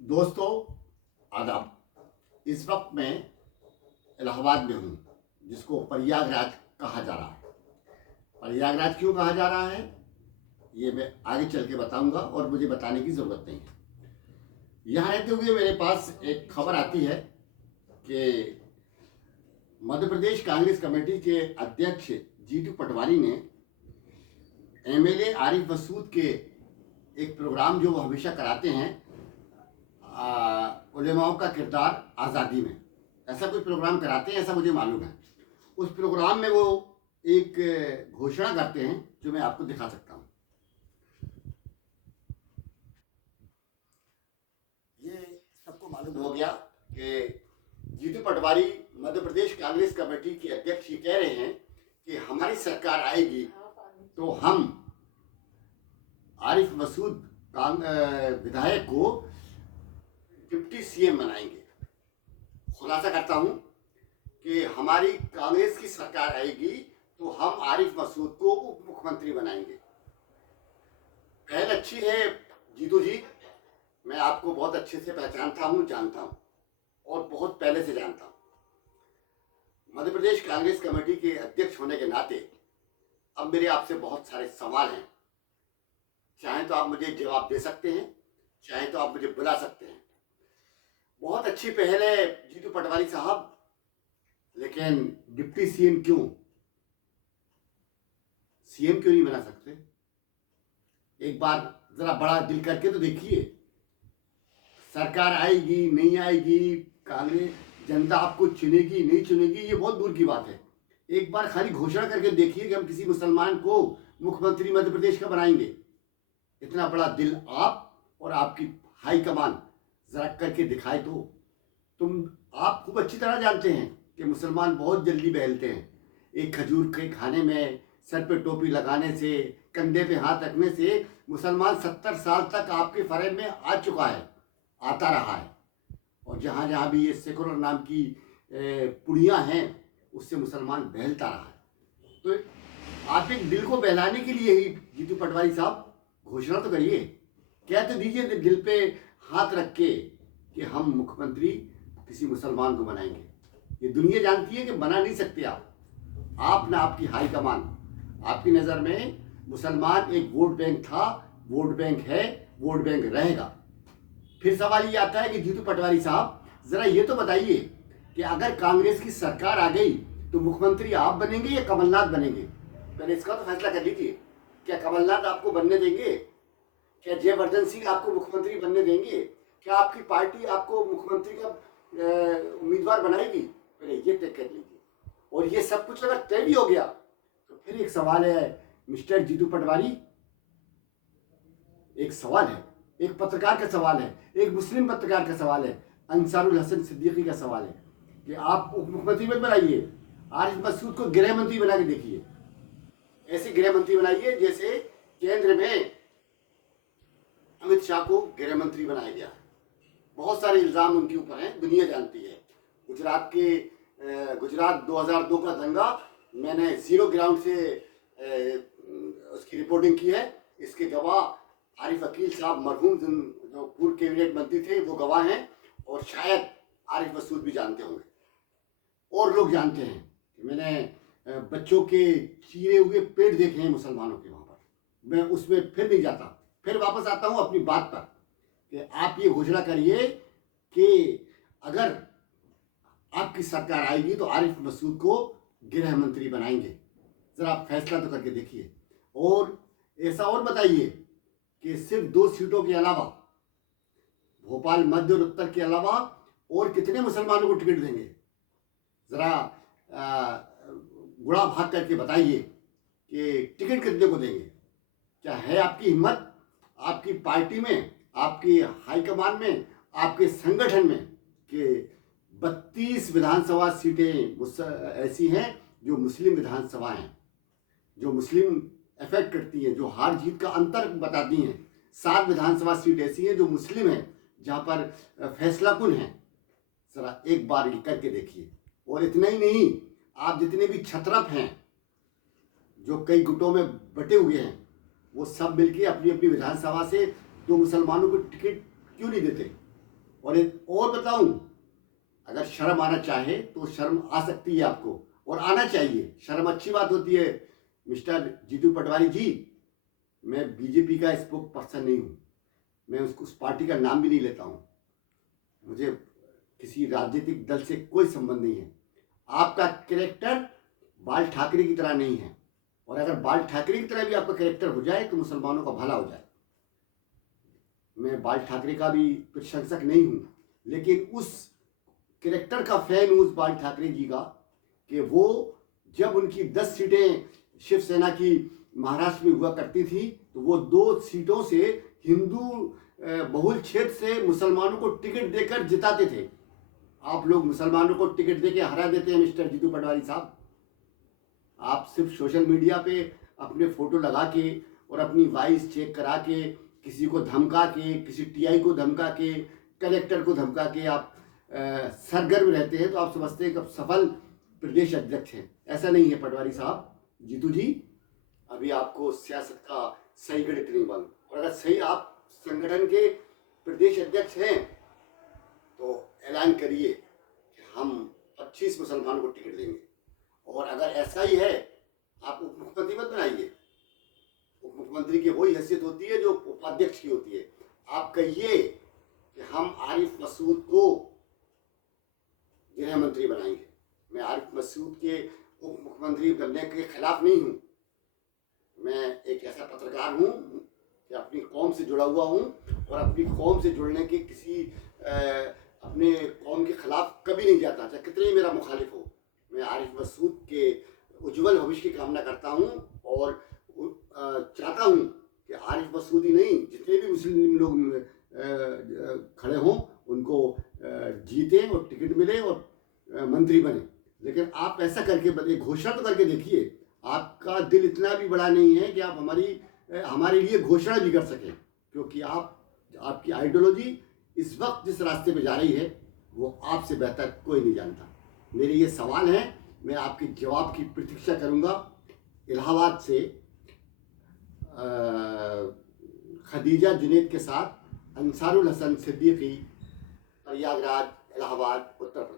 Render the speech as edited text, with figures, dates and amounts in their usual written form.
दोस्तों, आदाब। इस वक्त मैं इलाहाबाद में हूँ, जिसको प्रयागराज कहा जा रहा है। प्रयागराज क्यों कहा जा रहा है ये मैं आगे चल के बताऊंगा, और मुझे बताने की ज़रूरत नहीं है। यहाँ रहते हुए मेरे पास एक खबर आती है कि मध्य प्रदेश कांग्रेस कमेटी के अध्यक्ष जीतू पटवारी ने एमएलए आरिफ मसूद के एक प्रोग्राम जो वो हमेशा कराते हैं, उलेमाओं का किरदार आज़ादी में, ऐसा कोई प्रोग्राम कराते हैं, ऐसा मुझे मालूम है। उस प्रोग्राम में वो एक घोषणा करते हैं जो मैं आपको दिखा सकता हूँ। ये सबको मालूम हो गया कि जीतू पटवारी मध्य प्रदेश कांग्रेस कमेटी के अध्यक्ष ये कह रहे हैं कि हमारी सरकार आएगी तो हम आरिफ मसूद विधायक को डिप्टी सीएम बनाएंगे। खुलासा करता हूं कि हमारी कांग्रेस की सरकार आएगी तो हम आरिफ मसूद को उप मुख्यमंत्री बनाएंगे। पहल अच्छी है जीतू जी, मैं आपको बहुत अच्छे से पहचानता हूं, जानता हूं, और बहुत पहले से जानता हूं। मध्य प्रदेश कांग्रेस कमेटी के अध्यक्ष होने के नाते अब मेरे आपसे बहुत सारे सवाल हैं। चाहे तो आप मुझे जवाब दे सकते हैं, चाहे तो आप मुझे बुला सकते हैं। बहुत अच्छी पहल है जीतू पटवारी साहब, लेकिन डिप्टी सीएम क्यों? सीएम क्यों नहीं बना सकते? एक बार जरा बड़ा दिल करके तो देखिए। सरकार आएगी नहीं आएगी, कांग्रेस जनता आपको चुनेगी नहीं चुनेगी, ये बहुत दूर की बात है। एक बार खाली घोषणा करके देखिए कि हम किसी मुसलमान को मुख्यमंत्री मध्य प्रदेश का बनाएंगे। इतना बड़ा दिल आप और आपकी हाईकमान जरा करके दिखाए तो आप खूब अच्छी तरह जानते हैं कि मुसलमान बहुत जल्दी बहलते हैं। एक खजूर के खाने में, सर पे टोपी लगाने से, कंधे पे हाथ रखने से मुसलमान 70 साल तक आपके फरेब में आ चुका है, आता रहा है। और जहाँ जहाँ भी ये सेकुलर नाम की पुड़ियाँ हैं, उससे मुसलमान बहलता रहा है। तो आप एक दिल को बहलाने के लिए ही जीतू पटवारी साहब घोषणा तो करिए, कह तो दीजिए दिल पे हाथ रख के कि हम मुख्यमंत्री किसी मुसलमान को बनाएंगे। ये दुनिया जानती है कि बना नहीं सकते आप ना आपकी हाईकमान। आपकी नज़र में मुसलमान एक वोट बैंक था, वोट बैंक है, वोट बैंक रहेगा। फिर सवाल ये आता है कि जीतू पटवारी साहब जरा ये तो बताइए कि अगर कांग्रेस की सरकार आ गई तो मुख्यमंत्री आप बनेंगे या कमलनाथ बनेंगे? पहले इसका तो फैसला कर लीजिए। क्या कमलनाथ आपको बनने देंगे? क्या जयवर्धन सिंह आपको मुख्यमंत्री बनने देंगे? क्या आपकी पार्टी आपको मुख्यमंत्री का उम्मीदवार बनाएगी? पहले ये तय कर लीजिए। और ये सब कुछ अगर तय भी हो गया तो फिर एक सवाल है मिस्टर जीतू पटवारी, एक सवाल है, एक पत्रकार का सवाल है, एक मुस्लिम पत्रकार का सवाल है, अंसारुल हसन सिद्दीकी का सवाल है कि आप उप मुख्यमंत्री मत बनाइए, आरिफ मसूद को गृह मंत्री बना के देखिए। ऐसे गृह मंत्री बनाइए जैसे केंद्र में अमित शाह को गृह मंत्री बनाया गया। बहुत सारे इल्जाम उनके ऊपर हैं, दुनिया जानती है। गुजरात 2002 का दंगा मैंने जीरो ग्राउंड से उसकी रिपोर्टिंग की है। इसके गवाह आरिफ अकील साहब, मरहूम जो पूर्व कैबिनेट मंत्री थे, वो गवाह हैं। और शायद आरिफ मसूद भी जानते होंगे, और लोग जानते हैं कि मैंने बच्चों के चीरे हुए पेट देखे हैं मुसलमानों के वहाँ पर। मैं उसमें फिर नहीं जाता, फिर वापस आता हूँ अपनी बात पर कि आप ये घोषणा करिए कि अगर आपकी सरकार आएगी तो आरिफ मसूद को गृह मंत्री बनाएंगे। ज़रा फैसला तो करके देखिए। और ऐसा और बताइए कि सिर्फ 2 सीटों के अलावा, भोपाल मध्य और उत्तर के अलावा, और कितने मुसलमानों को टिकट देंगे? ज़रा गुड़ा भाग करके बताइए कि टिकट कितने को देंगे। क्या है आपकी हिम्मत, आपकी पार्टी में, आपकी हाईकमान में, आपके संगठन में कि 32 विधानसभा सीटें ऐसी हैं जो मुस्लिम विधानसभा हैं, जो मुस्लिम अफेक्ट करती हैं, जो हार जीत का अंतर बताती हैं। 7 विधानसभा सीट ऐसी हैं जो मुस्लिम हैं, जहाँ पर फैसला कुन है। जरा एक बार ये करके देखिए। और इतना ही नहीं, आप जितने भी छत्रप हैं जो कई गुटों में बटे हुए हैं, वो सब मिलके अपनी अपनी विधानसभा से 2 मुसलमानों को टिकट क्यों नहीं देते? और एक और बताऊं, अगर शर्म आना चाहे तो शर्म आ सकती है आपको, और आना चाहिए। शर्म अच्छी बात होती है। मिस्टर जीतू पटवारी जी, मैं बीजेपी का स्पोक पर्सन नहीं हूँ, मैं उसको उस पार्टी का नाम भी नहीं लेता हूँ, मुझे किसी राजनीतिक दल से कोई संबंध नहीं है। आपका कैरेक्टर बाल ठाकरे की तरह नहीं है, और अगर बाल ठाकरे की तरह भी आपका कैरेक्टर हो जाए तो मुसलमानों का भला हो जाए। मैं बाल ठाकरे का भी प्रशंसक नहीं हूँ, लेकिन उस कैरेक्टर का फैन हूँ उस बाल ठाकरे जी का, कि वो जब उनकी 10 सीटें शिवसेना की महाराष्ट्र में हुआ करती थी तो वो 2 सीटों से हिंदू बहुल क्षेत्र से मुसलमानों को टिकट देकर जिताते थे। आप लोग मुसलमानों को टिकट देकर हरा देते हैं मिस्टर जीतू पटवारी साहब। आप सिर्फ सोशल मीडिया पे अपने फोटो लगा के और अपनी वॉइस चेक करा के, किसी को धमका के, किसी टीआई को धमका के, कलेक्टर को धमका के आप सरगर्म रहते हैं, तो आप समझते हैं कि आप सफल प्रदेश अध्यक्ष हैं। ऐसा नहीं है पटवारी साहब। जीतू जी, अभी आपको सियासत का सही गणित नहीं मालूम, और अगर सही आप संगठन के प्रदेश अध्यक्ष हैं तो ऐलान करिए कि हम 25 मुसलमानों को टिकट देंगे, और अगर ऐसा ही है आप उप मुख्यमंत्री मत बनाइए। उप मुख्यमंत्री की वही हैसियत होती है जो उपाध्यक्ष की होती है। आप कहिए कि हम आरिफ मसूद को गृह मंत्री बनाएंगे। मैं आरिफ मसूद के उप मुख्यमंत्री बनने के खिलाफ नहीं हूँ। मैं एक ऐसा पत्रकार हूँ कि अपनी कौम से जुड़ा हुआ हूँ, और अपनी कौम से जुड़ने के किसी अपने कौम के खिलाफ कभी नहीं जाता, चाहे कितने ही मेरा मुखालिफ हो। मैं आरिफ मसूद के उज्जवल भविष्य की कामना करता हूँ, और चाहता हूँ कि आरिफ मसूद ही नहीं, जितने भी मुस्लिम लोग खड़े हों उनको जीते और टिकट मिले और मंत्री बने। लेकिन आप ऐसा करके घोषणा तो करके देखिए। आपका दिल इतना भी बड़ा नहीं है कि आप हमारे लिए घोषणा भी कर सकें, क्योंकि आपकी आइडियोलॉजी इस वक्त जिस रास्ते पे जा रही है वो आपसे बेहतर कोई नहीं जानता। मेरे ये सवाल हैं, मैं आपके जवाब की प्रतीक्षा करूंगा। इलाहाबाद से खदीजा जुनैद के साथ अंसारुल हसन सिद्दीकी, प्रयागराज, इलाहाबाद, उत्तर प्रदेश।